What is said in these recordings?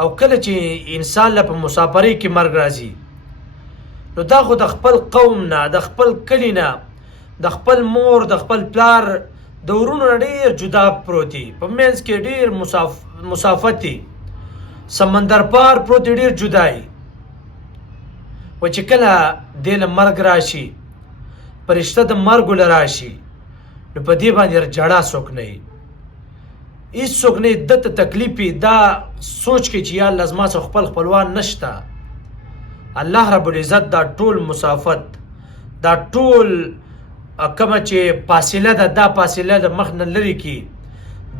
او کله چې انسان له په مسافرۍ کې مرګ راځي نو دا خو د خپل قوم نه، د خپل کلی نه، د خپل مور، د خپل پلار د ورونو نه ډېر جدا پروت دی، په منځ کې ډېر مسافت دی، سمندر پار پروت دی، ډېر جدای. و چې کله دې له مرګ راشي، فرشته د مرګ له راشي، نو په دې باندې جړا څوک نه وي، هېڅ څوک نه وي دته تکلیف وي دا سوچ کې چې یا الله زما څخه خپل خپلوان نشته. الله رب العزت دا ټول مسافت، دا ټول کومه چې فاصله ده، دا فاصله د مخ نه لرې کړي،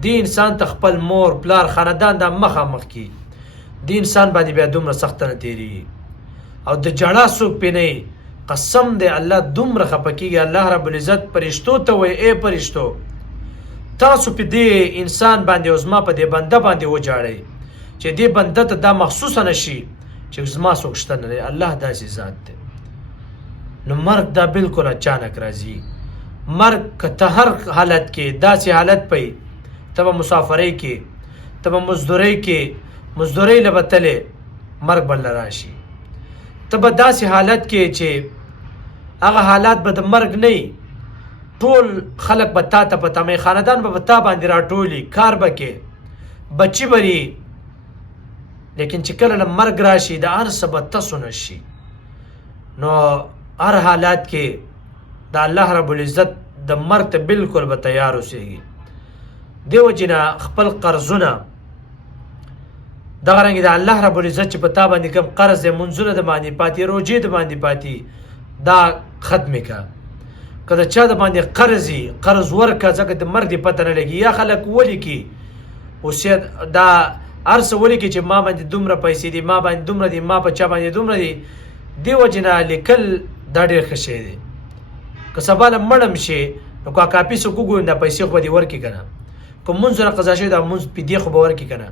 دې انسان ته خپل مور پلار خاندان دا مخامخ کړي، دې انسان باندې بیا دومره سخته نه تېرېږي او د جړا څوک پې نه وي. قسم دی الله دومره خفه کېږي. الله رب العزت فرشتو ته وایي ای فرشتو تاسو په دې انسان باندې او زما په دې بنده باندې وجاړئ چې دې بنده ته دا محسوسه نه شي چې زما څوک شته نه دی. الله داسې ذات دی. نو مرګ دا بالکل اچانک راځي. مرګ که ته هر حالت کې داسې حالت پئ، ته به مسافرۍ کې، ته به مزدورۍ کې، مزدورۍ له به تلې، مرګ به له راشي. ته به داسې حالت کې چې هغه حالات به د مرګ نه وي، ټول خلک به تا ته په تمې، خاندان به تا باندې راټولي، کار به کې، بچي به وي، لیکن چې کله له مرګ راشي د هر څه به تسو نه شي. نو هر حالات کې د الله رب العزت د مرګ ته بالکل به تیار اوسېږي. دې وجې نه خپل قرضونه دغه رنګې د الله رب العزت چې په تا باندې کوم قرض دی، منځونه د باندې پاتې، روجې د باندې پاتې، دا ختمې که. که د چا د باندې قرض وي، قرض ورکړه، ځکه د مرګ دې پته نه لګي. یا خلک ولیکي اوسید دا هر څه ولیکي چې ما باندې دومره پیسې دي، ما باندې دومره دي، ما په چا باندې دومره دي. دې وجې نه لیکل دا ډېر ښه شی دی. که سبا له مړم شي نو که کاپي څوک وګوري دا پیسې خو به دې ورکړي که نه، که مونځونه قضا شوي دا مونځ پدې خو به ورکړي که نه.